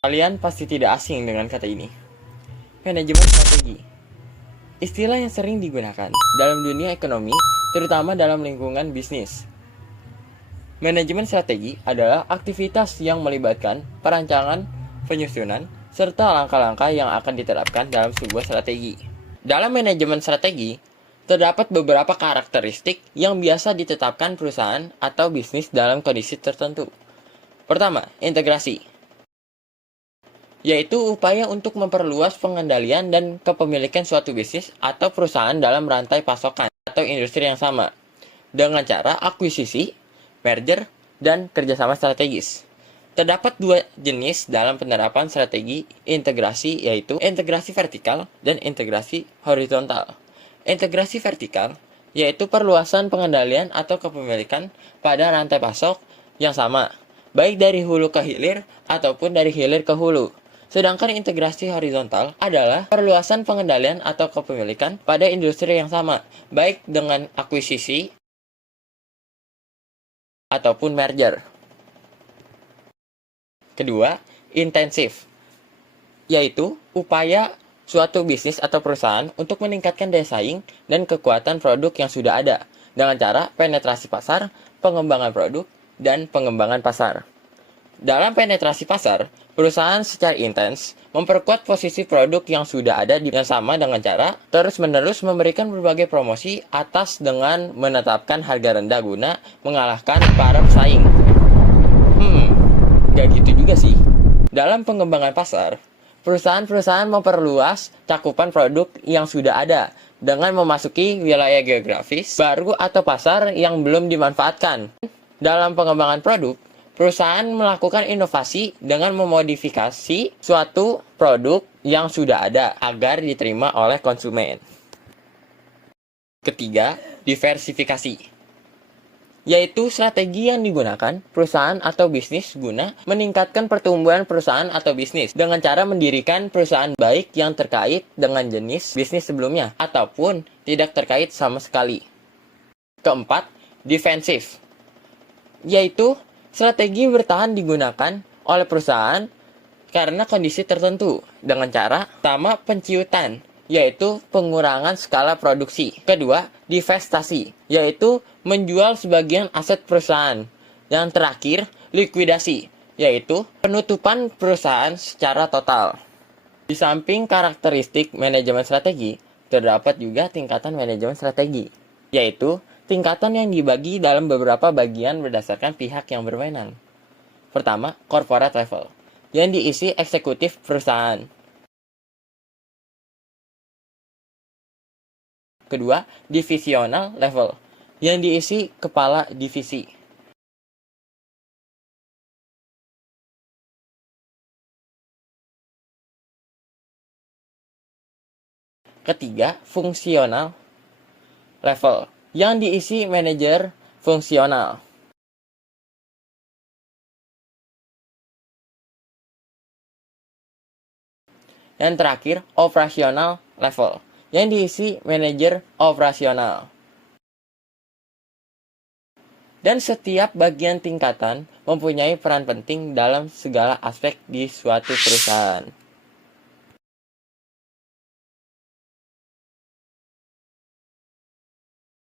Kalian pasti tidak asing dengan kata ini. Manajemen strategi. Istilah yang sering digunakan dalam dunia ekonomi, terutama dalam lingkungan bisnis. Manajemen strategi adalah aktivitas yang melibatkan perancangan, penyusunan, serta langkah-langkah yang akan diterapkan dalam sebuah strategi. Dalam manajemen strategi, terdapat beberapa karakteristik yang biasa ditetapkan perusahaan atau bisnis dalam kondisi tertentu. Pertama, integrasi, yaitu upaya untuk memperluas pengendalian dan kepemilikan suatu bisnis atau perusahaan dalam rantai pasokan atau industri yang sama, dengan cara akuisisi, merger, dan kerjasama strategis. Terdapat dua jenis dalam penerapan strategi integrasi, yaitu integrasi vertikal dan integrasi horizontal. Integrasi vertikal yaitu perluasan pengendalian atau kepemilikan pada rantai pasok yang sama, baik dari hulu ke hilir ataupun dari hilir ke hulu. Sedangkan integrasi horizontal adalah perluasan pengendalian atau kepemilikan pada industri yang sama, baik dengan akuisisi ataupun merger. Kedua, intensif, yaitu upaya suatu bisnis atau perusahaan untuk meningkatkan daya saing dan kekuatan produk yang sudah ada dengan cara penetrasi pasar, pengembangan produk, dan pengembangan pasar. Dalam penetrasi pasar, perusahaan secara intens memperkuat posisi produk yang sudah ada yang sama dengan cara terus-menerus memberikan berbagai promosi atas dengan menetapkan harga rendah guna mengalahkan para pesaing. Gak gitu juga sih. Dalam pengembangan pasar, perusahaan-perusahaan memperluas cakupan produk yang sudah ada dengan memasuki wilayah geografis baru atau pasar yang belum dimanfaatkan. Dalam pengembangan produk, perusahaan melakukan inovasi dengan memodifikasi suatu produk yang sudah ada agar diterima oleh konsumen. Ketiga, diversifikasi, yaitu strategi yang digunakan perusahaan atau bisnis guna meningkatkan pertumbuhan perusahaan atau bisnis dengan cara mendirikan perusahaan baik yang terkait dengan jenis bisnis sebelumnya ataupun tidak terkait sama sekali. Keempat, defensif, yaitu strategi bertahan digunakan oleh perusahaan karena kondisi tertentu dengan cara pertama penciutan, yaitu pengurangan skala produksi. Kedua, divestasi, yaitu menjual sebagian aset perusahaan. Yang terakhir, likuidasi, yaitu penutupan perusahaan secara total. Di samping karakteristik manajemen strategi, terdapat juga tingkatan manajemen strategi, yaitu tingkatan yang dibagi dalam beberapa bagian berdasarkan pihak yang berwenang. Pertama, corporate level, yang diisi eksekutif perusahaan. Kedua, divisional level, yang diisi kepala divisi. Ketiga, fungsional level, yang diisi manajer fungsional. Yang terakhir, operasional level, yang diisi manajer operasional. Dan setiap bagian tingkatan mempunyai peran penting dalam segala aspek di suatu perusahaan.